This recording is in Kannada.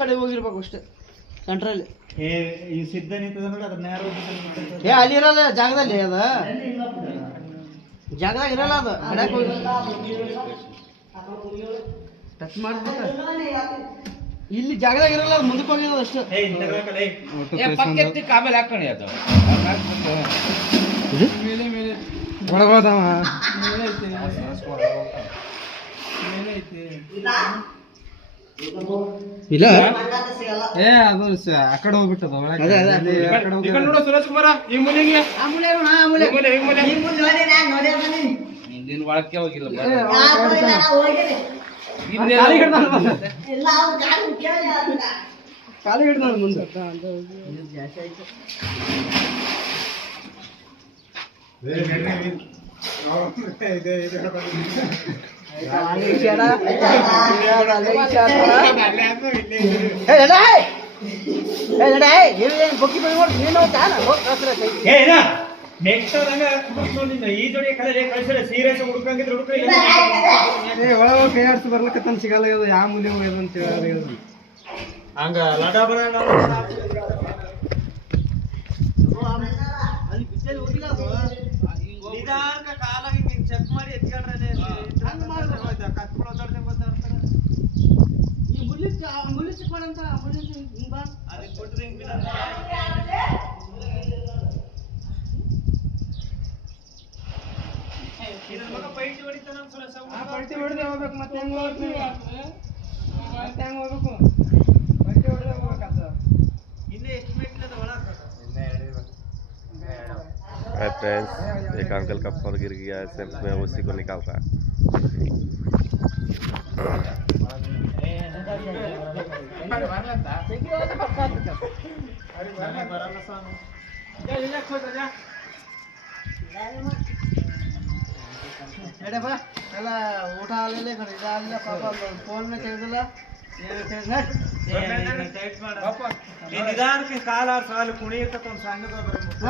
ಕಡೆ ಹೋಗಿರ್ಬೇಕು ಅಷ್ಟೇ ಸೆಂಟ್ರಲ್ಲಿ. ಈ ಸಿದ್ಧ ನಿಂತದ ನೋಡಿ ಅದ್ರ ನೇರ ಅಲ್ಲಿ ಇರಲ್ಲ ಜಾಗದಲ್ಲಿ, ಅದ ಜಾಗದಾಗ ಇರಲ್ಲ, ಅದು ಅಡ್ಯಾಕ್ ಹೋಗಿ ಟಚ್ ಮಾಡ್ಬೇಕು. ಇಲ್ಲಿ ಜಾಗದಾಗ ಇರಲ್ಲ, ಅದು ಮುಂದಕ್ಕೆ ಹೋಗಿರೋದು ಅಷ್ಟೇ. ಆಮೇಲೆ ಹಾಕೋಣ ಅದು ಮೇಲೆ ಮೇಲೆ ಒಳಗೋದವ ಇಲ್ಲ ಏ ಅದು ಆ ಕಡೆ ಹೋಗ್ಬಿಟ್ಟದ ನೋಡೋ ಸುರೇಶ್ ಕುಮಾರ ಈ ಮೂಲೆಗೆ ನಿನ್ನ ಒಳಕ್ಕೆ ಹೋಗಿಲ್ಲ ಕಾಲು ಹಿಡ್ದ ಮುಂದೆ ಬೊಕ್ಕಿ ಬಂದು ನೀನು ನೆಕ್ಸ್ಟ್ ಈ ಜೋಡಿ ಕಲೆ ಕಳಿಸಿದ್ರೆ ಸೀರಿಯಸ್ ಹುಡುಕಂಗಿದ್ರೆ ಹುಡುಕ ಒಳಗ ಕೈ ಆಡ್ಸಿ ಬರ್ಲಕತ್ತ ಸಿಗಲ್ಲ, ಯಾವ ಮೂಲೆ ಹೋಗ್ಯದ ಅಂತ ಹೇಳಿ ಹಂಗ ಲಡ ಬರ ಅಲ್ಲಿ ಬಿಚ್ಚಲ್ಲಿ ಹೋಗಿಲ್ಲ ಅದು. ನಿಧಾನಕ ಕಾಲಾಗಿ ಹಿಂಗೆ ಚೆಕ್ ಮಾಡಿ ಎತ್ಕೊಂಡ್ರೆ ಕತ್ಕೊಳ್ಳೋದಾಡ್ದೆ ಗೊತ್ತಾಗ್ತಾರೆ. ಈ ಮುಳ್ಳಿ ಚೆಕ್ ಮಾಡಂತ ಹಿಂಗ್ ಬಾ ಅದಕ್ಕೆ ಕೊಟ್ರೆ ಹಿಂಗೆ ಪೈಟಿ ಹೊಡಿತಾನ ಪಲ್ಟಿ ಹೊಡೆದೇ ಹೋಗ್ಬೇಕು. ಮತ್ತೆ ಹೆಂಗ್ ಹೋಗ್ಬೇಕು ನೀವು? ಮತ್ತೆ ಹೆಂಗ್ ಹೋಗ್ಬೇಕು? ಪಲ್ಟಿ ಹೊಡೆದೇ ಹೋಗ್ಬೇಕಾಗ್ತದ. ಇನ್ನೇ ಎಷ್ಟು ಮೆಟ್ಲದ ಒಳಗೆ फ्रेंड्स, एक अंकल का फर गिर गया है, मैं उसी को निकाल रहा ಎಲ್ಲ ಊಟ ಆಗಲಿಲ್ಲ, ಇದಾಗಲಿಲ್ಲ, ಪಾಪ ಫೋನ್ ಮೇಲೆ ತೆಗೆದಿಲ್ಲ. ನಿಧಾನಕ್ಕೆ ಕಾಲ ಸಾಲು ಕುಣಿಯತ್ತ ಒಂದು ಸಣ್ಣದ